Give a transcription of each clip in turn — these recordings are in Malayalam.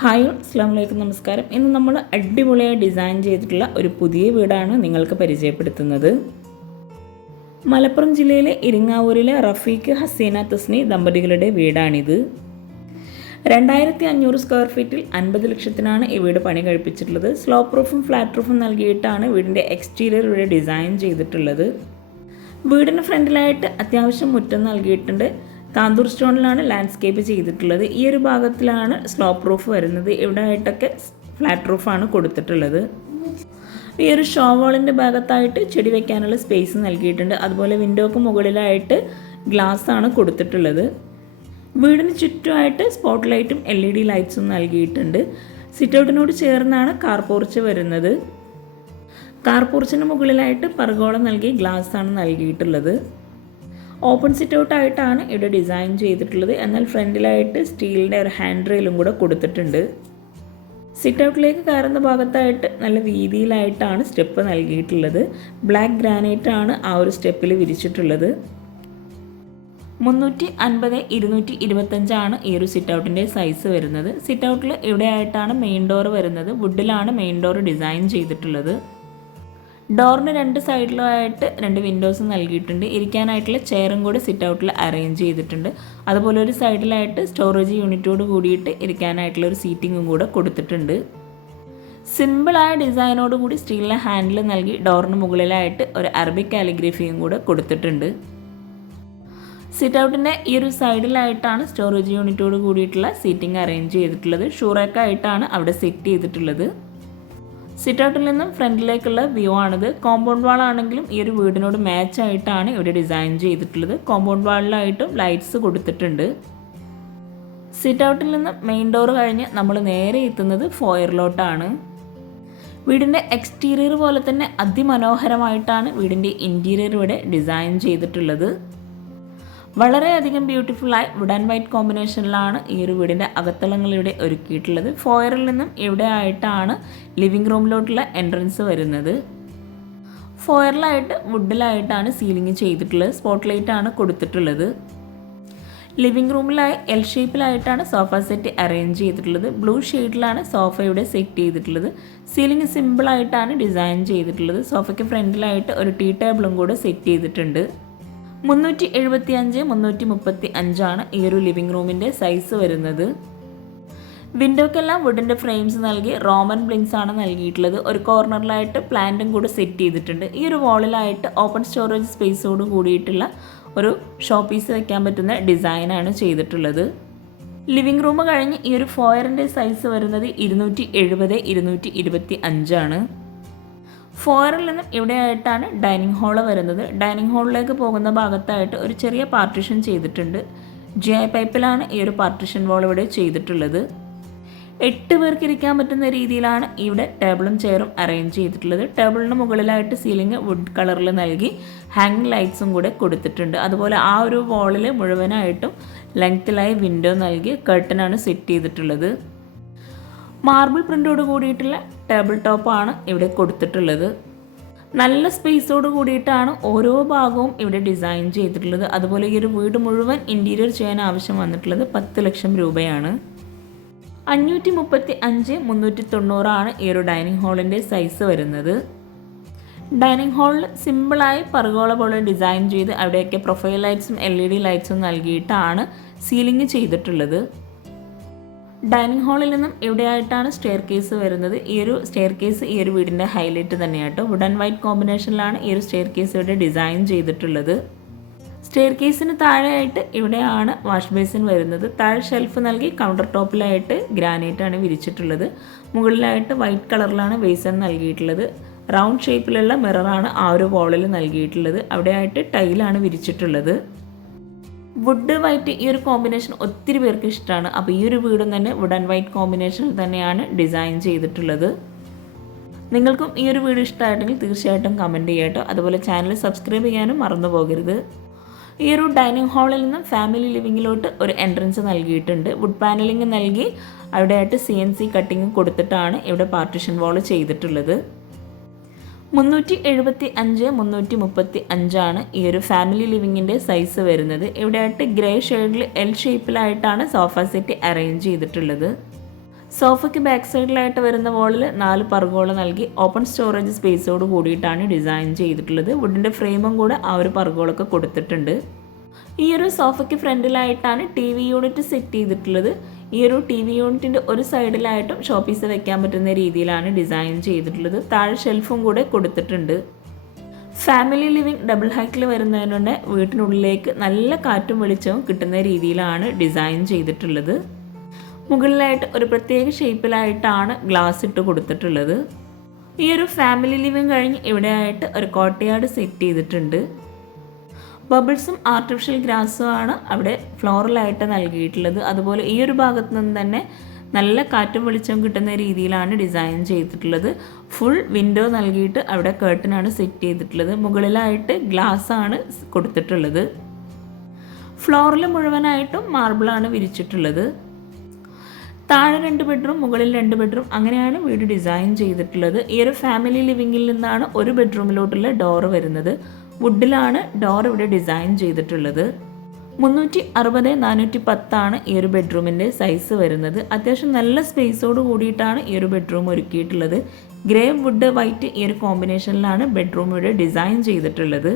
ഹായ് അസ്സാം വലൈക്കും നമസ്കാരം. ഇന്ന് നമ്മൾ അടിപൊളിയായി ഡിസൈൻ ചെയ്തിട്ടുള്ള ഒരു പുതിയ വീടാണ് നിങ്ങൾക്ക് പരിചയപ്പെടുത്തുന്നത്. മലപ്പുറം ജില്ലയിലെ ഇരിങ്ങാവൂരിലെ റഫീഖ് ഹസീന തസ്നി ദമ്പതികളുടെ വീടാണിത്. രണ്ടായിരത്തി അഞ്ഞൂറ് സ്ക്വയർ ഫീറ്റിൽ അൻപത് ലക്ഷത്തിനാണ് ഈ വീട് പണി കഴിപ്പിച്ചിട്ടുള്ളത്. സ്ലോ പ്രൂഫും ഫ്ലാറ്റ് പ്രൂഫും നൽകിയിട്ടാണ് വീടിന്റെ എക്സ്റ്റീരിയർ ഇവിടെ ഡിസൈൻ ചെയ്തിട്ടുള്ളത്. വീടിന് ഫ്രണ്ടിലായിട്ട് അത്യാവശ്യം മുറ്റം നൽകിയിട്ടുണ്ട്. താന്തൂർ സ്റ്റോണിലാണ് ലാൻഡ്സ്കേപ്പ് ചെയ്തിട്ടുള്ളത്. ഈ ഒരു ഭാഗത്തിലാണ് സ്ലോ പ്രൂഫ് വരുന്നത്. ഇവിടെ ആയിട്ടൊക്കെ ഫ്ലാറ്റ് റൂഫാണ് കൊടുത്തിട്ടുള്ളത്. ഈ ഒരു ഷോ വാളിന്റെ ഭാഗത്തായിട്ട് ചെടി വെക്കാനുള്ള സ്പേസ് നൽകിയിട്ടുണ്ട്. അതുപോലെ വിൻഡോക്ക് മുകളിലായിട്ട് ഗ്ലാസ് ആണ് കൊടുത്തിട്ടുള്ളത്. വീടിന് ചുറ്റുമായിട്ട് സ്പോട്ട് ലൈറ്റും എൽ ഇ ഡി ലൈറ്റ്സും നൽകിയിട്ടുണ്ട്. സിറ്റൗട്ടിനോട് ചേർന്നാണ് കാർ പോർച്ച് വരുന്നത്. കാർ പോർച്ചിന് മുകളിലായിട്ട് പർഗോളം നൽകി ഗ്ലാസ് ആണ് നൽകിയിട്ടുള്ളത്. ഓപ്പൺ സിറ്റ് ഔട്ട് ആയിട്ടാണ് ഇവിടെ ഡിസൈൻ ചെയ്തിട്ടുള്ളത്. എന്നാൽ ഫ്രണ്ടിലായിട്ട് സ്റ്റീലിന്റെ ഒരു ഹാൻഡ് റെയിലും കൂടെ കൊടുത്തിട്ടുണ്ട്. സിറ്റ് ഔട്ടിലേക്ക് കയറുന്ന ഭാഗത്തായിട്ട് നല്ല വീതിയിലായിട്ടാണ് സ്റ്റെപ്പ് നൽകിയിട്ടുള്ളത്. ബ്ലാക്ക് ഗ്രാനൈറ്റ് ആണ് ആ ഒരു സ്റ്റെപ്പിൽ വിരിച്ചിട്ടുള്ളത്. മുന്നൂറ്റി അൻപത് ഇരുന്നൂറ്റി ഇരുപത്തഞ്ചാണ് ഈ ഒരു സിറ്റ് ഔട്ടിന്റെ സൈസ് വരുന്നത്. സിറ്റ് ഔട്ടിൽ ഇവിടെയായിട്ടാണ് മെയിൻ ഡോർ വരുന്നത്. വുഡിലാണ് മെയിൻ ഡോർ ഡിസൈൻ ചെയ്തിട്ടുള്ളത്. ഡോറിന് രണ്ട് സൈഡിലുമായിട്ട് രണ്ട് വിൻഡോസ് നൽകിയിട്ടുണ്ട്. ഇരിക്കാനായിട്ടുള്ള ചെയറും കൂടി സിറ്റ് ഔട്ടിൽ അറേഞ്ച് ചെയ്തിട്ടുണ്ട്. അതുപോലെ ഒരു സൈഡിലായിട്ട് സ്റ്റോറേജ് യൂണിറ്റോട് കൂടിയിട്ട് ഇരിക്കാനായിട്ടുള്ള ഒരു സീറ്റിങ്ങും കൂടെ കൊടുത്തിട്ടുണ്ട്. സിമ്പിളായ ഡിസൈനോട് കൂടി സ്റ്റീലിലെ ഹാൻഡിൽ നൽകി ഡോറിന് മുകളിലായിട്ട് ഒരു അറബിക് കാലിഗ്രഫിയും കൂടെ കൊടുത്തിട്ടുണ്ട്. സിറ്റ് ഔട്ടിന്റെ ഈ ഒരു സൈഡിലായിട്ടാണ് സ്റ്റോറേജ് യൂണിറ്റോട് കൂടിയിട്ടുള്ള സീറ്റിംഗ് അറേഞ്ച് ചെയ്തിട്ടുള്ളത്. ഷൂറേക്കായിട്ടാണ് അവിടെ സെറ്റ് ചെയ്തിട്ടുള്ളത്. സിറ്റ് ഔട്ടിൽ നിന്നും ഫ്രണ്ടിലേക്കുള്ള വ്യൂ ആണിത്. കോമ്പൗണ്ട് വാൾ ആണെങ്കിലും ഈ ഒരു വീടിനോട് മാച്ച് ആയിട്ടാണ് ഇവിടെ ഡിസൈൻ ചെയ്തിട്ടുള്ളത്. കോമ്പൗണ്ട് വാളിലായിട്ടും ലൈറ്റ്സ് കൊടുത്തിട്ടുണ്ട്. സിറ്റ് ഔട്ടിൽ നിന്നും മെയിൻ ഡോർ കഴിഞ്ഞ് നമ്മൾ നേരെ എത്തുന്നത് ഫോയറിലോട്ടാണ് വീടിന്റെ എക്സ്റ്റീരിയർ പോലെ തന്നെ അതിമനോഹരമായിട്ടാണ് വീടിന്റെ ഇന്റീരിയർ ഇവിടെ ഡിസൈൻ ചെയ്തിട്ടുള്ളത്. വളരെയധികം ബ്യൂട്ടിഫുള്ളായി വുഡ് ആൻഡ് വൈറ്റ് കോമ്പിനേഷനിലാണ് ഈ ഒരു വീടിന്റെ അകത്തളങ്ങൾ ഇവിടെ ഒരുക്കിയിട്ടുള്ളത്. ഫോയറിൽ നിന്നും ഇവിടെ ആയിട്ടാണ് ലിവിംഗ് റൂമിലോട്ടുള്ള എൻട്രൻസ് വരുന്നത്. ഫോയറിലായിട്ട് വുഡിലായിട്ടാണ് സീലിംഗ് ചെയ്തിട്ടുള്ളത്. സ്പോട്ട് ലൈറ്റ് ആണ് കൊടുത്തിട്ടുള്ളത്. ലിവിംഗ് റൂമിലായി എൽ ഷേപ്പിലായിട്ടാണ് സോഫ സെറ്റ് അറേഞ്ച് ചെയ്തിട്ടുള്ളത്. ബ്ലൂ ഷെയ്ഡിലാണ് സോഫ ഇവിടെ സെറ്റ് ചെയ്തിട്ടുള്ളത്. സീലിംഗ് സിമ്പിളായിട്ടാണ് ഡിസൈൻ ചെയ്തിട്ടുള്ളത്. സോഫയ്ക്ക് ഫ്രണ്ടിലായിട്ട് ഒരു ടീ ടേബിളും കൂടെ സെറ്റ് ചെയ്തിട്ടുണ്ട്. മുന്നൂറ്റി എഴുപത്തി അഞ്ച് മുന്നൂറ്റി മുപ്പത്തി അഞ്ചാണ് ഈ ഒരു ലിവിംഗ് റൂമിന്റെ സൈസ് വരുന്നത് വിൻഡോക്കെല്ലാം വുഡിന്റെ ഫ്രെയിംസ് നൽകി റോമൻ ബ്ലിങ്സ് ആണ് നൽകിയിട്ടുള്ളത്. ഒരു കോർണറിലായിട്ട് പ്ലാന്റും കൂടെ സെറ്റ് ചെയ്തിട്ടുണ്ട്. ഈ ഒരു വാളിലായിട്ട് ഓപ്പൺ സ്റ്റോറേജ് സ്പേസോട് കൂടിയിട്ടുള്ള ഒരു ഷോ പീസ് വെക്കാൻ പറ്റുന്ന ഡിസൈനാണ് ചെയ്തിട്ടുള്ളത്. ലിവിംഗ് റൂം കഴിഞ്ഞ് ഈ ഒരു ഫോയറിന്റെ സൈസ് വരുന്നത് ഇരുന്നൂറ്റി എഴുപത് ഇരുന്നൂറ്റി ഇരുപത്തി അഞ്ചാണ് ഫോയറിൽ നിന്നും ഇവിടെയായിട്ടാണ് ഡൈനിങ് ഹാൾ വരുന്നത്. ഡൈനിങ് ഹാളിലേക്ക് പോകുന്ന ഭാഗത്തായിട്ട് ഒരു ചെറിയ പാർട്ടിഷൻ ചെയ്തിട്ടുണ്ട്. ജി ഐ പൈപ്പിലാണ് ഈ ഒരു പാർട്ടിഷൻ വാൾ ഇവിടെ ചെയ്തിട്ടുള്ളത്. എട്ട് പേർക്ക് ഇരിക്കാൻ പറ്റുന്ന രീതിയിലാണ് ഇവിടെ ടേബിളും ചെയറും അറേഞ്ച് ചെയ്തിട്ടുള്ളത്. ടേബിളിന് മുകളിലായിട്ട് സീലിംഗ് വുഡ് കളറിൽ നൽകി ഹാങ്ങിങ് ലൈറ്റ്സും കൂടെ കൊടുത്തിട്ടുണ്ട്. അതുപോലെ ആ ഒരു വാളിൽ മുഴുവനായിട്ടും ലെങ്ത്തിലായി വിൻഡോ നൽകി കർട്ടനാണ് സെറ്റ് ചെയ്തിട്ടുള്ളത്. മാർബിൾ പ്രിന്റോട് കൂടിയിട്ടുള്ള ടേബിൾ ടോപ്പാണ് ഇവിടെ കൊടുത്തിട്ടുള്ളത്. നല്ല സ്പേസോട് കൂടിയിട്ടാണ് ഓരോ ഭാഗവും ഇവിടെ ഡിസൈൻ ചെയ്തിട്ടുള്ളത്. അതുപോലെ ഈ ഒരു വീട് മുഴുവൻ ഇന്റീരിയർ ചെയ്യാൻ ആവശ്യം വന്നിട്ടുള്ളത് പത്ത് ലക്ഷം രൂപയാണ്. അഞ്ഞൂറ്റി മുപ്പത്തി അഞ്ച് മുന്നൂറ്റി തൊണ്ണൂറാണ് ഈ ഒരു ഡൈനിങ് ഹാളിന്റെ സൈസ് വരുന്നത്. ഡൈനിങ് ഹാളിൽ സിമ്പിളായി പറുകോള പോലെ ഡിസൈൻ ചെയ്ത് അവിടെയൊക്കെ പ്രൊഫൈൽ ലൈറ്റ്സും എൽ ഇ ഡി ലൈറ്റ്സും നൽകിയിട്ടാണ് സീലിംഗ് ചെയ്തിട്ടുള്ളത്. ഡൈനിങ് ഹാളിൽ നിന്നും എവിടെയായിട്ടാണ് സ്റ്റെയർ കേസ് വരുന്നത്? ഈ ഒരു സ്റ്റെയർ കേസ് ഈ ഒരു വീടിന്റെ ഹൈലൈറ്റ് തന്നെയാട്ടോ വുഡ് ആൻഡ് വൈറ്റ് കോമ്പിനേഷനിലാണ് ഈ ഒരു സ്റ്റെയർ കേസ് ഇവിടെ ഡിസൈൻ ചെയ്തിട്ടുള്ളത്. സ്റ്റെയർ കേസിന് താഴെയായിട്ട് ഇവിടെയാണ് വാഷ് ബേസിൻ വരുന്നത്. താഴെ ഷെൽഫ് നൽകി കൗണ്ടർ ടോപ്പിലായിട്ട് ഗ്രാനൈറ്റ് ആണ് വിരിച്ചിട്ടുള്ളത്. മുകളിലായിട്ട് വൈറ്റ് കളറിലാണ് ബേസൺ നൽകിയിട്ടുള്ളത്. റൗണ്ട് ഷേപ്പിലുള്ള മിററാണ് ആ ഒരു വോളിൽ നൽകിയിട്ടുള്ളത്. അവിടെയായിട്ട് ടൈലാണ് വിരിച്ചിട്ടുള്ളത്. വുഡ് വൈറ്റ് ഈ ഒരു കോമ്പിനേഷൻ ഒത്തിരി പേർക്ക് ഇഷ്ടമാണ് അപ്പോൾ ഈ ഒരു വീടും തന്നെ വുഡ് ആൻഡ് വൈറ്റ് കോമ്പിനേഷനിൽ തന്നെയാണ് ഡിസൈൻ ചെയ്തിട്ടുള്ളത്. നിങ്ങൾക്കും ഈ ഒരു വീഡിയോ ഇഷ്ടമായിട്ടെങ്കിൽ തീർച്ചയായിട്ടും കമന്റ് ചെയ്യട്ടോ. അതുപോലെ ചാനൽ സബ്സ്ക്രൈബ് ചെയ്യാനും മറന്നു പോകരുത്. ഈ ഒരു ഡൈനിങ് ഹാളിൽ നിന്നും ഫാമിലി ലിവിങ്ങിലോട്ട് ഒരു എൻട്രൻസ് നൽകിയിട്ടുണ്ട്. വുഡ് പാനലിംഗ് നൽകി അവിടെയായിട്ട് സി എൻ സി കട്ടിങ് കൊടുത്തിട്ടാണ് ഇവിടെ പാർട്ടിഷൻ വാൾ ചെയ്തിട്ടുള്ളത്. മുന്നൂറ്റി എഴുപത്തി അഞ്ച് മുന്നൂറ്റി മുപ്പത്തി അഞ്ചാണ് ഈ ഒരു ഫാമിലി ലിവിങ്ങിന്റെ സൈസ് വരുന്നത്. ഇവിടെയായിട്ട് ഗ്രേ ഷെയ്ഡിൽ എൽ ഷേപ്പിലായിട്ടാണ് സോഫ സെറ്റ് അറേഞ്ച് ചെയ്തിട്ടുള്ളത്. സോഫയ്ക്ക് ബാക്ക് സൈഡിലായിട്ട് വരുന്ന വോളിൽ നാല് പർഗോള നൽകി ഓപ്പൺ സ്റ്റോറേജ് സ്പേസോട് കൂടിയിട്ടാണ് ഡിസൈൻ ചെയ്തിട്ടുള്ളത്. വുഡിന്റെ ഫ്രെയിമും കൂടെ ആ ഒരു പർഗോളൊക്കെ കൊടുത്തിട്ടുണ്ട്. ഈ ഒരു സോഫയ്ക്ക് ഫ്രണ്ടിലായിട്ടാണ് ടി വി യൂണിറ്റ് സെറ്റ് ചെയ്തിട്ടുള്ളത്. ഈ ഒരു ടി വി യൂണിറ്റിന്റെ ഒരു സൈഡിലായിട്ടും ഷോപ്പീസ് വെക്കാൻ പറ്റുന്ന രീതിയിലാണ് ഡിസൈൻ ചെയ്തിട്ടുള്ളത്. താഴെ ഷെൽഫും കൂടെ കൊടുത്തിട്ടുണ്ട്. ഫാമിലി ലിവിങ് ഡബിൾ ഹൈക്കിൽ വരുന്നതിനുണ്ട് വീട്ടിനുള്ളിലേക്ക് നല്ല കാറ്റും വെളിച്ചവും കിട്ടുന്ന രീതിയിലാണ് ഡിസൈൻ ചെയ്തിട്ടുള്ളത്. മുകളിലായിട്ട് ഒരു പ്രത്യേക ഷേപ്പിലായിട്ടാണ് ഗ്ലാസ് ഇട്ട് കൊടുത്തിട്ടുള്ളത്. ഈ ഒരു ഫാമിലി ലിവിങ് കഴിഞ്ഞ് ഇവിടെയായിട്ട് ഒരു കോട്ടയാട് സെറ്റ് ചെയ്തിട്ടുണ്ട്. ബബിൾസും ആർട്ടിഫിഷ്യൽ ഗ്രാസും ആണ് അവിടെ ഫ്ലോറലായിട്ട് നൽകിയിട്ടുള്ളത്. അതുപോലെ ഈ ഒരു ഭാഗത്ത് നിന്ന് തന്നെ നല്ല കാറ്റും വെളിച്ചവും കിട്ടുന്ന രീതിയിലാണ് ഡിസൈൻ ചെയ്തിട്ടുള്ളത്. ഫുൾ വിൻഡോ നൽകിയിട്ട് അവിടെ കേർട്ടനാണ് സെറ്റ് ചെയ്തിട്ടുള്ളത്. മുകളിലായിട്ട് ഗ്ലാസ് ആണ് കൊടുത്തിട്ടുള്ളത്. ഫ്ലോറിൽ മുഴുവനായിട്ടും മാർബിളാണ് വിരിച്ചിട്ടുള്ളത്. താഴെ രണ്ട് ബെഡ്റൂം മുകളിൽ രണ്ട് ബെഡ്റൂം അങ്ങനെയാണ് വീട് ഡിസൈൻ ചെയ്തിട്ടുള്ളത്. ഈ ഒരു ഫാമിലി ലിവിങ്ങിൽ നിന്നാണ് ഒരു ബെഡ്റൂമിലോട്ടുള്ള ഡോറ് വരുന്നത്. വുഡിലാണ് ഡോർ ഇവിടെ ഡിസൈൻ ചെയ്തിട്ടുള്ളത്. മുന്നൂറ്റി അറുപത് നാനൂറ്റി പത്താണ് ഈ ഒരു ബെഡ്റൂമിന്റെ സൈസ് വരുന്നത്. അത്യാവശ്യം നല്ല സ്പേസോട് കൂടിയിട്ടാണ് ഈ ഒരു ബെഡ്റൂം ഒരുക്കിയിട്ടുള്ളത്. ഗ്രേ വുഡ് വൈറ്റ് ഈ ഒരു കോമ്പിനേഷനിലാണ് ബെഡ്റൂം ഇവിടെ ഡിസൈൻ ചെയ്തിട്ടുള്ളത്.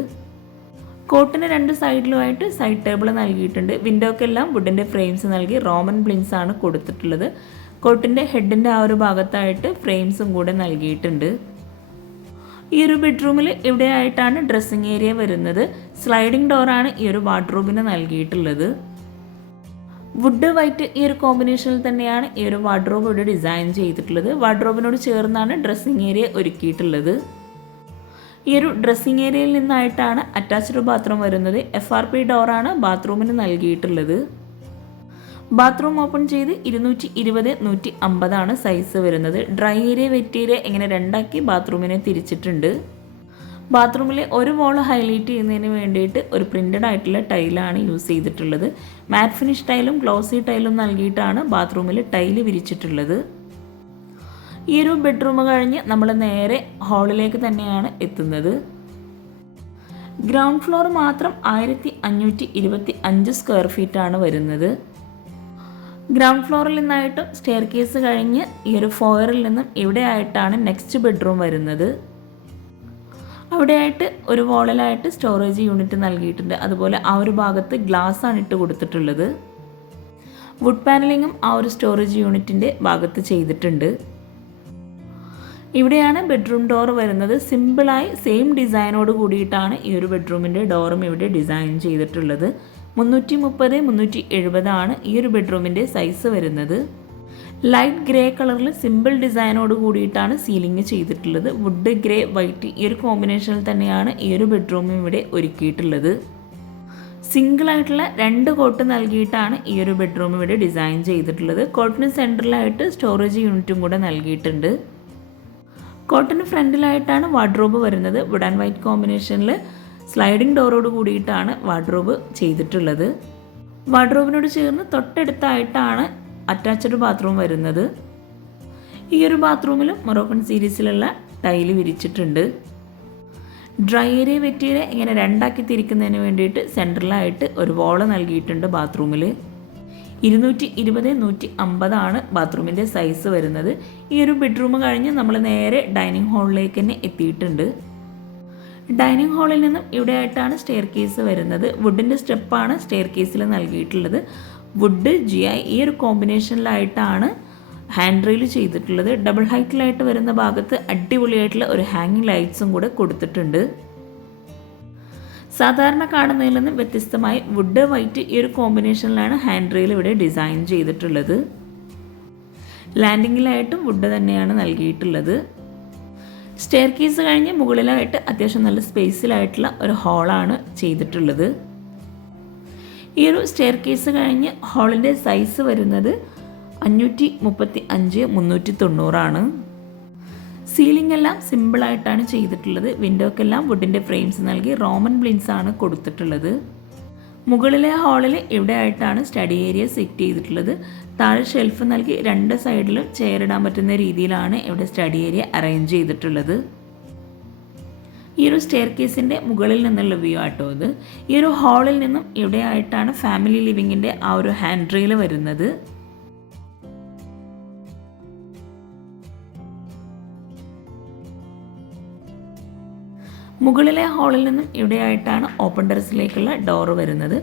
കോട്ടിന് രണ്ട് സൈഡിലുമായിട്ട് സൈഡ് ടേബിൾ നൽകിയിട്ടുണ്ട്. വിൻഡോക്കെല്ലാം വുഡിന്റെ ഫ്രെയിംസ് നൽകി റോമൻ ബ്ലിൻസ് ആണ് കൊടുത്തിട്ടുള്ളത്. കോട്ടിന്റെ ഹെഡിന്റെ ആ ഒരു ഭാഗത്തായിട്ട് ഫ്രെയിംസും കൂടെ നൽകിയിട്ടുണ്ട്. ഈ ഒരു ബെഡ്റൂമിൽ ഇവിടെയായിട്ടാണ് ഡ്രസ്സിങ് ഏരിയ വരുന്നത്? സ്ലൈഡിംഗ് ഡോറാണ് ഈ ഒരു വാർഡ്രോബിന് നൽകിയിട്ടുള്ളത്. വുഡ് വൈറ്റ് ഈ ഒരു കോമ്പിനേഷനിൽ തന്നെയാണ് ഈ ഒരു വാർഡ്രോബ് ഇവിടെ ഡിസൈൻ ചെയ്തിട്ടുള്ളത്. വാർഡ്രോബിനോട് ചേർന്നാണ് ഡ്രസ്സിങ് ഏരിയ ഒരുക്കിയിട്ടുള്ളത്. ഈ ഒരു ഡ്രസ്സിങ് ഏരിയയിൽ നിന്നായിട്ടാണ് അറ്റാച്ച്ഡ് ബാത്റൂം വരുന്നത്. എഫ് ആർ പി ഡോറാണ് ബാത്റൂമിന് നൽകിയിട്ടുള്ളത്. ബാത്റൂം ഓപ്പൺ ചെയ്ത് ഇരുന്നൂറ്റി ഇരുപത് നൂറ്റി അമ്പതാണ് സൈസ് വരുന്നത്. ഡ്രൈ ഏരിയ വെറ്റ് ഏരിയ ഇങ്ങനെ രണ്ടാക്കി ബാത്റൂമിനെ തിരിച്ചിട്ടുണ്ട്. ബാത്റൂമിലെ ഒരു വോൾ ഹൈലൈറ്റ് ചെയ്യുന്നതിന് വേണ്ടിയിട്ട് ഒരു പ്രിന്റഡ് ആയിട്ടുള്ള ടൈലാണ് യൂസ് ചെയ്തിട്ടുള്ളത്. മാറ്റ് ഫിനിഷ് ടൈലും ഗ്ലോസി ടൈലും നൽകിയിട്ടാണ് ബാത്റൂമിൽ ടൈൽ വിരിച്ചിട്ടുള്ളത്. ഈ ഒരു ബെഡ്റൂം കഴിഞ്ഞ് നമ്മൾ നേരെ ഹാളിലേക്ക് തന്നെയാണ് എത്തുന്നത്. ഗ്രൗണ്ട് ഫ്ലോർ മാത്രം ആയിരത്തി അഞ്ഞൂറ്റി ഇരുപത്തി അഞ്ച് സ്ക്വയർ ഫീറ്റാണ് വരുന്നത്. ഗ്രൗണ്ട് ഫ്ലോറിൽ നിന്നായിട്ട് സ്റ്റെയർ കേസ് കഴിഞ്ഞ് ഈ ഒരു ഫോയറിൽ നിന്നും ഇവിടെ ആയിട്ടാണ് നെക്സ്റ്റ് ബെഡ്റൂം വരുന്നത്. അവിടെയായിട്ട് ഒരു വോളിലായിട്ട് സ്റ്റോറേജ് യൂണിറ്റ് നൽകിയിട്ടുണ്ട്. അതുപോലെ ആ ഒരു ഭാഗത്ത് ഗ്ലാസ് ആണ് ഇട്ട് കൊടുത്തിട്ടുള്ളത്. വുഡ് പാനലിങ്ങും ആ ഒരു സ്റ്റോറേജ് യൂണിറ്റിന്റെ ഭാഗത്ത് ചെയ്തിട്ടുണ്ട്. ഇവിടെയാണ് ബെഡ്റൂം ഡോർ വരുന്നത്. സിമ്പിളായി സെയിം ഡിസൈനോട് കൂടിയിട്ടാണ് ഈ ഒരു ബെഡ്റൂമിന്റെ ഡോറും ഇവിടെ ഡിസൈൻ ചെയ്തിട്ടുള്ളത്. മുന്നൂറ്റി മുപ്പത് മുന്നൂറ്റി എഴുപതാണ് ഈ ഒരു ബെഡ്റൂമിന്റെ സൈസ് വരുന്നത്. ലൈറ്റ് ഗ്രേ കളറിൽ സിമ്പിൾ ഡിസൈനോട് കൂടിയിട്ടാണ് സീലിംഗ് ചെയ്തിട്ടുള്ളത്. വുഡ് ഗ്രേ വൈറ്റ് ഈ ഒരു കോമ്പിനേഷനിൽ തന്നെയാണ് ഈ ഒരു ബെഡ്റൂം ഇവിടെ ഒരുക്കിയിട്ടുള്ളത്. സിംഗിൾ ആയിട്ടുള്ള രണ്ട് കോട്ട് നൽകിയിട്ടാണ് ഈ ഒരു ബെഡ്റൂം ഇവിടെ ഡിസൈൻ ചെയ്തിട്ടുള്ളത്. കോട്ടിന് സെന്ററിലായിട്ട് സ്റ്റോറേജ് യൂണിറ്റും കൂടെ നൽകിയിട്ടുണ്ട്. കോട്ടിന് ഫ്രണ്ടിലായിട്ടാണ് വാർഡ്രോബ് വരുന്നത്. വുഡ് ആൻഡ് വൈറ്റ് കോമ്പിനേഷനിൽ സ്ലൈഡിംഗ് ഡോറോട് കൂടിയിട്ടാണ് വാർഡ്രോബ് ചെയ്തിട്ടുള്ളത്. വാർഡ്രോബിനോട് ചേർന്ന് തൊട്ടടുത്തായിട്ടാണ് അറ്റാച്ച്ഡ് ബാത്റൂം വരുന്നത്. ഈ ഒരു ബാത്റൂമിലും മൊറോക്കൺ സീരീസിലുള്ള ടൈൽ വിരിച്ചിട്ടുണ്ട്. ഡ്രൈ ഏരിയ ഇങ്ങനെ രണ്ടാക്കി തിരിക്കുന്നതിന് വേണ്ടിയിട്ട് സെൻട്രലായിട്ട് ഒരു വോൾ നൽകിയിട്ടുണ്ട് ബാത്റൂമിൽ ഇരുന്നൂറ്റി ഇരുപത് നൂറ്റി അമ്പതാണ് ബാത്റൂമിന്റെ സൈസ് വരുന്നത്. ഈ ഒരു ബെഡ്റൂം കഴിഞ്ഞ് നമ്മൾ നേരെ ഡൈനിങ് ഹാളിലേക്ക് തന്നെ എത്തിയിട്ടുണ്ട്. ഡൈനിങ് ഹാളിൽ നിന്നും ഇവിടെയായിട്ടാണ് സ്റ്റെയർ കേസ് വരുന്നത്. വുഡിന്റെ സ്റ്റെപ്പാണ് സ്റ്റെയർ കേസിൽ നൽകിയിട്ടുള്ളത്. വുഡ് ജി ഐ ഈ ഒരു കോമ്പിനേഷനിലായിട്ടാണ് ഹാൻഡ് റെയിൽ ചെയ്തിട്ടുള്ളത്. ഡബിൾ ഹൈറ്റിലായിട്ട് വരുന്ന ഭാഗത്ത് അടിപൊളിയായിട്ടുള്ള ഒരു ഹാങ്ങിങ് ലൈറ്റ്സും കൂടെ കൊടുത്തിട്ടുണ്ട്. സാധാരണ കാണുന്നതിൽ നിന്ന് വ്യത്യസ്തമായി വുഡ് വൈറ്റ് ഈ ഒരു കോമ്പിനേഷനിലാണ് ഹാൻഡ് റെയിൽ ഇവിടെ ഡിസൈൻ ചെയ്തിട്ടുള്ളത്. ലാൻഡിങ്ങിലായിട്ടും വുഡ് തന്നെയാണ് നൽകിയിട്ടുള്ളത്. സ്റ്റെയർ കേസ് കഴിഞ്ഞ് മുകളിലായിട്ട് അത്യാവശ്യം നല്ല സ്പേസിലായിട്ടുള്ള ഒരു ഹാളാണ് ചെയ്തിട്ടുള്ളത്. ഈ ഒരു സ്റ്റെയർ കേസ് കഴിഞ്ഞ് ഹാളിന്റെ സൈസ് വരുന്നത് അഞ്ഞൂറ്റി മുപ്പത്തി അഞ്ച് മുന്നൂറ്റി തൊണ്ണൂറാണ് സീലിംഗ് എല്ലാം സിമ്പിളായിട്ടാണ് ചെയ്തിട്ടുള്ളത് വിൻഡോക്കെല്ലാം വുഡിന്റെ ഫ്രെയിംസ് നൽകി റോമൻ ബ്ലിൻസ് ആണ് കൊടുത്തിട്ടുള്ളത്. മുകളിലെ ഹാളിൽ ഇവിടെ ആയിട്ടാണ് സ്റ്റഡി ഏരിയ സെറ്റ് ചെയ്തിട്ടുള്ളത്. താഴെ ഷെൽഫ് നൽകി രണ്ട് സൈഡിലും ചെയർ ഇടാൻ പറ്റുന്ന രീതിയിലാണ് ഇവിടെ സ്റ്റഡി ഏരിയ അറേഞ്ച് ചെയ്തിട്ടുള്ളത്. ഈ ഒരു സ്റ്റെയർ കേസിന്റെ മുകളിൽ നിന്നുള്ള വ്യൂ ആട്ടോ ഇത്. ഈ ഒരു ഹാളിൽ നിന്നും ഇവിടെയായിട്ടാണ് ഫാമിലി ലിവിങ്ങിന്റെ ആ ഒരു ഹാൻഡ് റെയിൽ വരുന്നത്. മുകളിലെ ഹാളിൽ നിന്നും ഇവിടെയായിട്ടാണ് ഓപ്പൺ ടെറസിലേക്കുള്ള ഡോർ വരുന്നത്.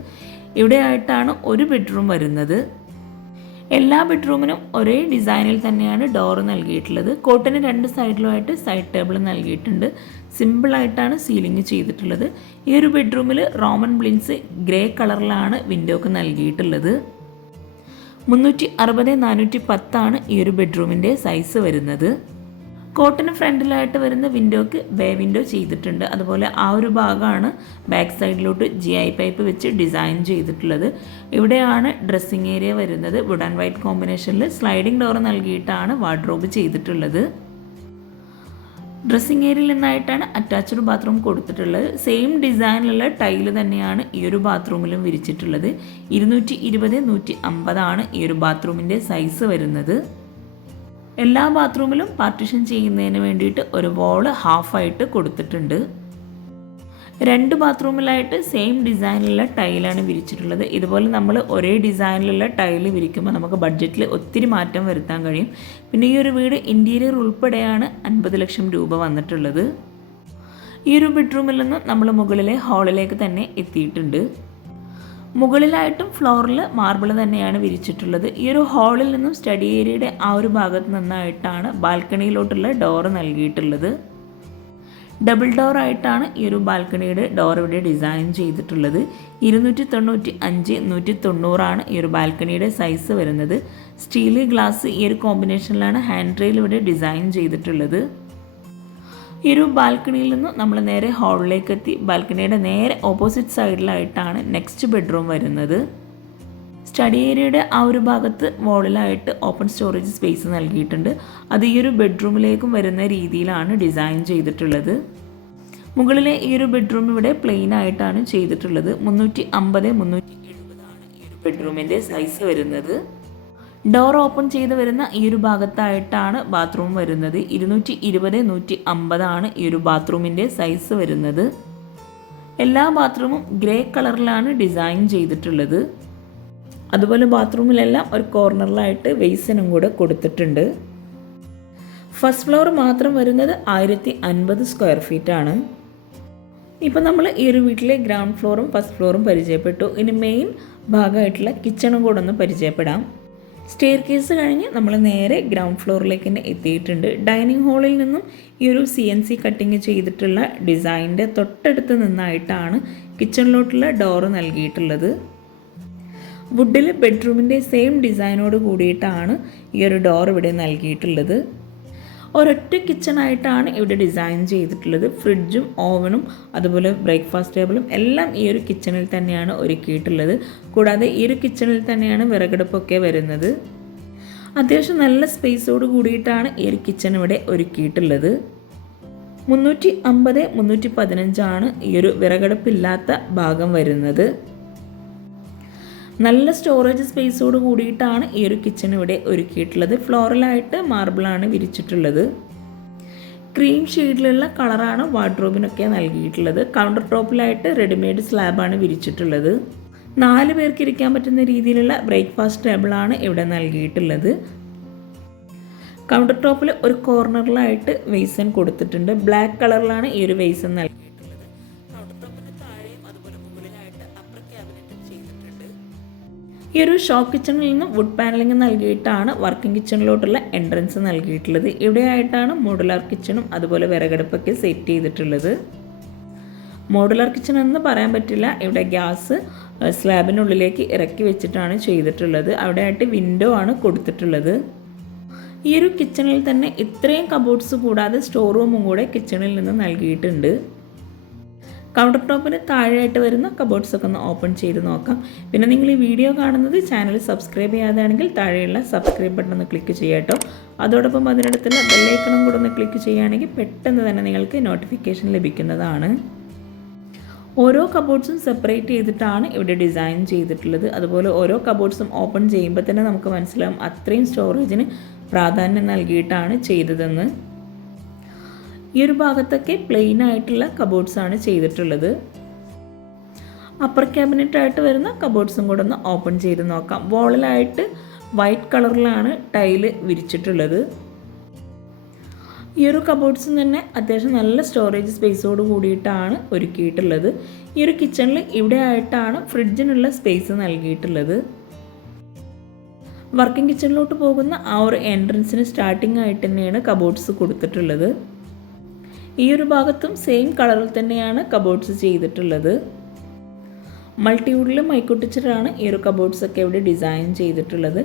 ഇവിടെയായിട്ടാണ് ഒരു ബെഡ്റൂം വരുന്നത്. എല്ലാ ബെഡ്റൂമിനും ഒരേ ഡിസൈനിൽ തന്നെയാണ് ഡോർ നൽകിയിട്ടുള്ളത്. കോട്ടിന് രണ്ട് സൈഡിലുമായിട്ട് സൈഡ് ടേബിൾ നൽകിയിട്ടുണ്ട്. സിമ്പിളായിട്ടാണ് സീലിംഗ് ചെയ്തിട്ടുള്ളത്. ഈ ഒരു ബെഡ്റൂമിൽ റോമൻ ബ്ലിൻസ് ഗ്രേ കളറിലാണ് വിൻഡോക്ക് നൽകിയിട്ടുള്ളത്. മുന്നൂറ്റി അറുപത് നാനൂറ്റി പത്താണ് ഈ ഒരു ബെഡ്റൂമിന്റെ സൈസ് വരുന്നത്. കോട്ടിന് ഫ്രണ്ടിലായിട്ട് വരുന്ന വിൻഡോക്ക് ബേ വിൻഡോ ചെയ്തിട്ടുണ്ട്. അതുപോലെ ആ ഒരു ഭാഗമാണ് ബാക്ക് സൈഡിലോട്ട് ജി ഐ പൈപ്പ് വെച്ച് ഡിസൈൻ ചെയ്തിട്ടുള്ളത്. ഇവിടെയാണ് ഡ്രസ്സിങ് ഏരിയ വരുന്നത്. വുഡ് ആൻഡ് വൈറ്റ് കോമ്പിനേഷനിൽ സ്ലൈഡിംഗ് ഡോർ നൽകിയിട്ടാണ് വാർഡ്രോബ് ചെയ്തിട്ടുള്ളത്. ഡ്രസ്സിങ് ഏരിയയിൽ നിന്നായിട്ടാണ് അറ്റാച്ച്ഡ് ബാത്റൂം കൊടുത്തിട്ടുള്ളത്. സെയിം ഡിസൈനിലുള്ള ടൈൽ തന്നെയാണ് ഈ ഒരു ബാത്റൂമിലും വിരിച്ചിട്ടുള്ളത്. ഇരുന്നൂറ്റി ഇരുപത് നൂറ്റി അമ്പതാണ് ഈ ഒരു ബാത്റൂമിന്റെ സൈസ് വരുന്നത്. എല്ലാ ബാത്റൂമിലും പാർട്ടിഷൻ ചെയ്യുന്നതിന് വേണ്ടിയിട്ട് ഒരു വോൾ ഹാഫായിട്ട് കൊടുത്തിട്ടുണ്ട്. രണ്ട് ബാത്റൂമിലായിട്ട് സെയിം ഡിസൈനിലുള്ള ടൈലാണ് വിരിച്ചിട്ടുള്ളത്. ഇതുപോലെ നമ്മൾ ഒരേ ഡിസൈനിലുള്ള ടൈൽ വിരിക്കുമ്പോൾ നമുക്ക് ബഡ്ജറ്റിൽ ഒത്തിരി മാറ്റം വരുത്താൻ കഴിയും. പിന്നെ ഈ ഒരു വീട് ഇന്റീരിയർ ഉൾപ്പെടെയാണ് അൻപത് ലക്ഷം രൂപ വന്നിട്ടുള്ളത്. ഈ ഒരു ബെഡ്റൂമിൽ നിന്ന് നമ്മൾ മുകളിലെ ഹാളിലേക്ക് തന്നെ എത്തിയിട്ടുണ്ട്. മുകളിലായിട്ടും ഫ്ലോറിൽ മാർബിൾ തന്നെയാണ് വിരിച്ചിട്ടുള്ളത്. ഈ ഒരു ഹാളിൽ നിന്നും സ്റ്റഡി ഏരിയയുടെ ആ ഒരു ഭാഗത്ത് നിന്നായിട്ടാണ് ബാൽക്കണിയിലോട്ടുള്ള ഡോറ് നൽകിയിട്ടുള്ളത്. ഡബിൾ ഡോർ ആയിട്ടാണ് ഈ ഒരു ബാൽക്കണിയുടെ ഡോർ ഇവിടെ ഡിസൈൻ ചെയ്തിട്ടുള്ളത്. ഇരുന്നൂറ്റി തൊണ്ണൂറ്റി അഞ്ച് നൂറ്റി തൊണ്ണൂറാണ് ഈ ഒരു ബാൽക്കണിയുടെ സൈസ് വരുന്നത്. സ്റ്റീൽ ഗ്ലാസ് ഈ ഒരു കോമ്പിനേഷനിലാണ് ഹാൻഡ് റെയിൽ ഇവിടെ ഡിസൈൻ ചെയ്തിട്ടുള്ളത്. ഈ ഒരു ബാൽക്കണിയിൽ നിന്ന് നമ്മൾ നേരെ ഹാളിലേക്ക് എത്തി ബാൽക്കണിയുടെ നേരെ ഓപ്പോസിറ്റ് സൈഡിലായിട്ടാണ് നെക്സ്റ്റ് ബെഡ്റൂം വരുന്നത്. സ്റ്റഡി ഏരിയയുടെ ആ ഒരു ഭാഗത്ത് വോളിലായിട്ട് ഓപ്പൺ സ്റ്റോറേജ് സ്പേസ് നൽകിയിട്ടുണ്ട്. അത് ഈ ഒരു ബെഡ്റൂമിലേക്കും വരുന്ന രീതിയിലാണ് ഡിസൈൻ ചെയ്തിട്ടുള്ളത്. മുകളിലെ ഈ ഒരു ബെഡ്റൂം ഇവിടെ പ്ലെയിൻ ആയിട്ടാണ് ചെയ്തിട്ടുള്ളത്. മുന്നൂറ്റി അമ്പത് മുന്നൂറ്റി എഴുപതാണ് ഈ ഒരു ബെഡ്റൂമിന്റെ സൈസ് വരുന്നത്. ഡോർ ഓപ്പൺ ചെയ്ത് വരുന്ന ഈ ഒരു ഭാഗത്തായിട്ടാണ് ബാത്റൂം വരുന്നത്. ഇരുന്നൂറ്റി ഇരുപത് നൂറ്റി അമ്പതാണ് ഈ ഒരു ബാത്റൂമിന്റെ സൈസ് വരുന്നത്. എല്ലാ ബാത്റൂമും ഗ്രേ കളറിലാണ് ഡിസൈൻ ചെയ്തിട്ടുള്ളത്. അതുപോലെ ബാത്റൂമിലെല്ലാം ഒരു കോർണറിലായിട്ട് വെയ്സനും കൂടെ കൊടുത്തിട്ടുണ്ട്. ഫസ്റ്റ് ഫ്ലോർ മാത്രം വരുന്നത് ആയിരത്തി അൻപത് സ്ക്വയർ ഫീറ്റ് ആണ്. ഇപ്പം നമ്മൾ ഈ ഒരു വീട്ടിലെ ഗ്രൗണ്ട് ഫ്ലോറും ഫസ്റ്റ് ഫ്ലോറും പരിചയപ്പെട്ടു. ഇനി മെയിൻ ഭാഗമായിട്ടുള്ള കിച്ചണും കൂടെ ഒന്ന് പരിചയപ്പെടാം. സ്റ്റെയർ കേസ് കഴിഞ്ഞ് നമ്മൾ നേരെ ഗ്രൗണ്ട് ഫ്ലോറിലേക്ക് തന്നെ എത്തിയിട്ടുണ്ട്. ഡൈനിങ് ഹാളിൽ നിന്നും ഈ ഒരു സി എൻ സി കട്ടിങ് ചെയ്തിട്ടുള്ള ഡിസൈനിന്റെ തൊട്ടടുത്ത് നിന്നായിട്ടാണ് കിച്ചണിലോട്ടുള്ള ഡോറ് നൽകിയിട്ടുള്ളത്. വുഡിൽ ബെഡ്റൂമിന്റെ സെയിം ഡിസൈനോട് കൂടിയിട്ടാണ് ഈ ഒരു ഡോർ ഇവിടെ നൽകിയിട്ടുള്ളത്. ഒരൊറ്റ കിച്ചണായിട്ടാണ് ഇവിടെ ഡിസൈൻ ചെയ്തിട്ടുള്ളത്. ഫ്രിഡ്ജും ഓവനും അതുപോലെ ബ്രേക്ക്ഫാസ്റ്റ് ടേബിളും എല്ലാം ഈ ഒരു കിച്ചണിൽ തന്നെയാണ് ഒരുക്കിയിട്ടുള്ളത്. കൂടാതെ ഈ ഒരു കിച്ചണിൽ തന്നെയാണ് വിറകടുപ്പൊക്കെ വരുന്നത്. അത്യാവശ്യം നല്ല സ്പേസോട് കൂടിയിട്ടാണ് ഈ ഒരു കിച്ചൺ ഇവിടെ ഒരുക്കിയിട്ടുള്ളത്. മുന്നൂറ്റി അമ്പത് മുന്നൂറ്റി പതിനഞ്ചാണ് ഈ ഒരു വിറകടുപ്പില്ലാത്ത ഭാഗം വരുന്നത്. നല്ല സ്റ്റോറേജ് സ്പേസോട് കൂടിയിട്ടാണ് ഈ ഒരു കിച്ചൺ ഇവിടെ ഒരുക്കിയിട്ടുള്ളത്. ഫ്ലോറലായിട്ട് മാർബിളാണ് വിരിച്ചിട്ടുള്ളത്. ക്രീം ഷെയ്ഡിലുള്ള കളറാണ് വാർഡ്രോബിനൊക്കെ നൽകിയിട്ടുള്ളത്. കൗണ്ടർ ടോപ്പിലായിട്ട് റെഡിമെയ്ഡ് സ്ലാബാണ് വിരിച്ചിട്ടുള്ളത്. നാല് പേർക്ക് ഇരിക്കാൻ പറ്റുന്ന രീതിയിലുള്ള ബ്രേക്ക്ഫാസ്റ്റ് ടേബിളാണ് ഇവിടെ നൽകിയിട്ടുള്ളത്. കൗണ്ടർ ടോപ്പിൽ ഒരു കോർണറിലായിട്ട് വെയ്സൺ കൊടുത്തിട്ടുണ്ട്. ബ്ലാക്ക് കളറിലാണ് ഈ ഒരു വെയ്സൺ നൽകിയിട്ടുള്ളത്. ഈ ഒരു ഷോപ്പ് കിച്ചണിൽ നിന്ന് വുഡ് പാനലിംഗ് നൽകിയിട്ടാണ് വർക്കിംഗ് കിച്ചണിലോട്ടുള്ള എൻട്രൻസ് നൽകിയിട്ടുള്ളത്. ഇവിടെയായിട്ടാണ് മോഡുലാർ കിച്ചണും അതുപോലെ വിറകടുപ്പൊക്കെ സെറ്റ് ചെയ്തിട്ടുള്ളത്. മോഡുലാർ കിച്ചൺ എന്ന് പറയാൻ പറ്റില്ല. ഇവിടെ ഗ്യാസ് സ്ലാബിനുള്ളിലേക്ക് ഇറക്കി വെച്ചിട്ടാണ് ചെയ്തിട്ടുള്ളത്. അവിടെയായിട്ട് വിൻഡോ ആണ് കൊടുത്തിട്ടുള്ളത്. ഈ ഒരു കിച്ചണിൽ തന്നെ ഇത്രയും കബോർഡ്സ് കൂടാതെ സ്റ്റോർ റൂമും കൂടെ കിച്ചണിൽ നിന്ന് നൽകിയിട്ടുണ്ട്. കൗണ്ടർ ടോപ്പിന് താഴെയായിട്ട് വരുന്ന കബോർഡ്സ് ഒക്കെ ഒന്ന് ഓപ്പൺ ചെയ്ത് നോക്കാം. പിന്നെ നിങ്ങൾ ഈ വീഡിയോ കാണുന്നത് ചാനൽ സബ്സ്ക്രൈബ് ചെയ്യാതാണെങ്കിൽ താഴെയുള്ള സബ്സ്ക്രൈബ് ബട്ടൺ ഒന്ന് ക്ലിക്ക് ചെയ്യാട്ടോ അതോടൊപ്പം അതിനടുത്തുള്ള ബെല്ലൈക്കണം കൂടെ ഒന്ന് ക്ലിക്ക് ചെയ്യുകയാണെങ്കിൽ പെട്ടെന്ന് തന്നെ നിങ്ങൾക്ക് നോട്ടിഫിക്കേഷൻ ലഭിക്കുന്നതാണ്. ഓരോ കബോർഡ്സും സെപ്പറേറ്റ് ചെയ്തിട്ടാണ് ഇവിടെ ഡിസൈൻ ചെയ്തിട്ടുള്ളത്. അതുപോലെ ഓരോ കബോർഡ്സും ഓപ്പൺ ചെയ്യുമ്പോൾ തന്നെ നമുക്ക് മനസ്സിലാവും അത്രയും സ്റ്റോറേജിന് പ്രാധാന്യം നൽകിയിട്ടാണ് ചെയ്തതെന്ന്. ഈ ഒരു ഭാഗത്തൊക്കെ പ്ലെയിൻ ആയിട്ടുള്ള കബോർഡ്സ് ആണ് ചെയ്തിട്ടുള്ളത്. അപ്പർ ക്യാബിനറ്റ് ആയിട്ട് വരുന്ന കബോർഡ്സും കൂടെ ഒന്ന് ഓപ്പൺ ചെയ്ത് നോക്കാം. വോളിലായിട്ട് വൈറ്റ് കളറിലാണ് ടൈൽ വിരിച്ചിട്ടുള്ളത്. ഈ ഒരു കബോർഡ്സും തന്നെ അത്യാവശ്യം നല്ല സ്റ്റോറേജ് സ്പേസോട് കൂടിയിട്ടാണ് ഒരുക്കിയിട്ടുള്ളത്. ഈ ഒരു കിച്ചണിൽ ഇവിടെ ആയിട്ടാണ് ഫ്രിഡ്ജിനുള്ള സ്പേസ് നൽകിയിട്ടുള്ളത്. വർക്കിംഗ് കിച്ചണിലോട്ട് പോകുന്ന ആ ഒരു എൻട്രൻസിന് സ്റ്റാർട്ടിംഗ് ആയിട്ട് തന്നെയാണ് കബോർഡ്സ് കൊടുത്തിട്ടുള്ളത്. ഈ ഒരു ഭാഗത്തും സെയിം കളറിൽ തന്നെയാണ് കബോർഡ്സ് ചെയ്തിട്ടുള്ളത്. മൾട്ടിവുഡിലും മൈക്കൊട്ടിച്ചിട്ടാണ് ഈ ഒരു കബോർഡ്സ് ഒക്കെ ഇവിടെ ഡിസൈൻ ചെയ്തിട്ടുള്ളത്.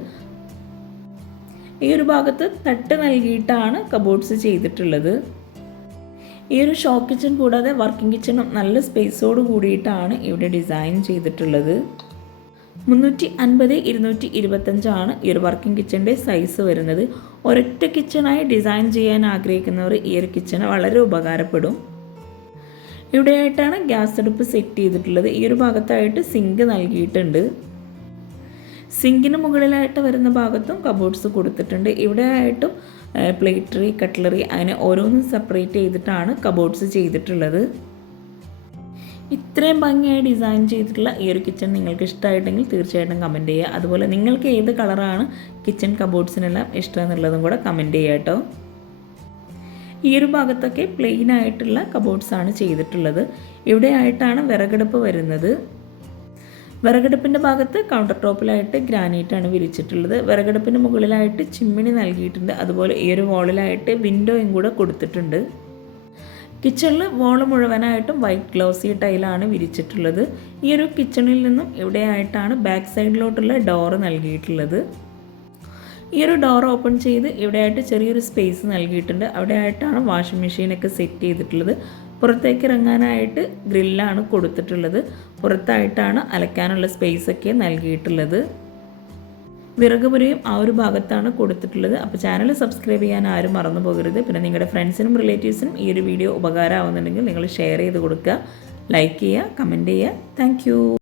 ഈ ഒരു ഭാഗത്ത് തട്ട് നൽകിയിട്ടാണ് കബോർഡ്സ് ചെയ്തിട്ടുള്ളത്. ഈ ഒരു ഷോ കിച്ചൺ കൂടാതെ വർക്കിംഗ് കിച്ചണും നല്ല സ്പേസോട് കൂടിയിട്ടാണ് ഇവിടെ ഡിസൈൻ ചെയ്തിട്ടുള്ളത്. മുന്നൂറ്റി അൻപത് ഇരുന്നൂറ്റി ഇരുപത്തഞ്ചാണ് ഈ ഒരു വർക്കിംഗ് കിച്ചന്റെ സൈസ് വരുന്നത്. ഒരൊറ്റ കിച്ചണായി ഡിസൈൻ ചെയ്യാൻ ആഗ്രഹിക്കുന്നവർ ഈ ഒരു കിച്ചണ് വളരെ ഉപകാരപ്പെടും. ഇവിടെയായിട്ടാണ് ഗ്യാസ് അടുപ്പ് സെറ്റ് ചെയ്തിട്ടുള്ളത്. ഈ ഒരു ഭാഗത്തായിട്ട് സിങ്ക് നൽകിയിട്ടുണ്ട്. സിങ്കിന് മുകളിലായിട്ട് വരുന്ന ഭാഗത്തും കബോർഡ്സ് കൊടുത്തിട്ടുണ്ട്. ഇവിടെ ആയിട്ടും പ്ലേറ്ററി കട്ട്ലറി അങ്ങനെ ഓരോന്നും സെപ്പറേറ്റ് ചെയ്തിട്ടാണ് കബോർഡ്സ് ചെയ്തിട്ടുള്ളത്. ഇത്രയും ഭംഗിയായി ഡിസൈൻ ചെയ്തിട്ടുള്ള ഈ ഒരു കിച്ചൺ നിങ്ങൾക്ക് ഇഷ്ടമായിട്ടെങ്കിൽ തീർച്ചയായിട്ടും കമന്റ് ചെയ്യുക. അതുപോലെ നിങ്ങൾക്ക് ഏത് കളറാണ് കിച്ചൺ കബോർഡ്സിനെല്ലാം ഇഷ്ടം എന്നുള്ളതും കൂടെ കമന്റ് ചെയ്യുക കേട്ടോ. ഈ ഒരു ഭാഗത്തൊക്കെ പ്ലെയിൻ ആയിട്ടുള്ള കബോർഡ്സാണ് ചെയ്തിട്ടുള്ളത്. ഇവിടെ ആയിട്ടാണ് വിറകടുപ്പ് വരുന്നത്. വിറകടുപ്പിന്റെ ഭാഗത്ത് കൗണ്ടർ ടോപ്പിലായിട്ട് ഗ്രാനൈറ്റാണ് വിരിച്ചിട്ടുള്ളത്. വിറകടുപ്പിന് മുകളിലായിട്ട് ചിമ്മിണി നൽകിയിട്ടുണ്ട്. അതുപോലെ ഈ ഒരു വാളിലായിട്ട് വിൻഡോയും കൂടെ കൊടുത്തിട്ടുണ്ട്. കിച്ചണിൽ വോൾ മുഴുവനായിട്ടും വൈറ്റ് ഗ്ലോസി ടൈലാണ് വിരിച്ചിട്ടുള്ളത്. ഈ ഒരു കിച്ചണിൽ നിന്നും ഇവിടെയായിട്ടാണ് ബാക്ക് സൈഡിലോട്ടുള്ള ഡോറ് നൽകിയിട്ടുള്ളത്. ഈ ഒരു ഡോർ ഓപ്പൺ ചെയ്ത് ഇവിടെയായിട്ട് ചെറിയൊരു സ്പേസ് നൽകിയിട്ടുണ്ട്. അവിടെയായിട്ടാണ് വാഷിംഗ് മെഷീനൊക്കെ സെറ്റ് ചെയ്തിട്ടുള്ളത്. പുറത്തേക്ക് ഇറങ്ങാനായിട്ട് ഗ്രില്ലാണ് കൊടുത്തിട്ടുള്ളത്. പുറത്തായിട്ടാണ് അലക്കാനുള്ള സ്പേസൊക്കെ നൽകിയിട്ടുള്ളത്. വിറകുപുരയും ആ ഒരു ഭാഗത്താണ് കൊടുത്തിട്ടുള്ളത്. അപ്പോൾ ചാനൽ സബ്സ്ക്രൈബ് ചെയ്യാൻ ആരും മറന്നു പോകരുത്. പിന്നെ നിങ്ങളുടെ ഫ്രണ്ട്സിനും റിലേറ്റീവ്സിനും ഈ ഒരു വീഡിയോ ഉപകാരമാവുന്നുണ്ടെങ്കിൽ നിങ്ങൾ ഷെയർ ചെയ്ത് കൊടുക്കുക. ലൈക്ക് ചെയ്യുക കമന്റ് ചെയ്യുക. താങ്ക്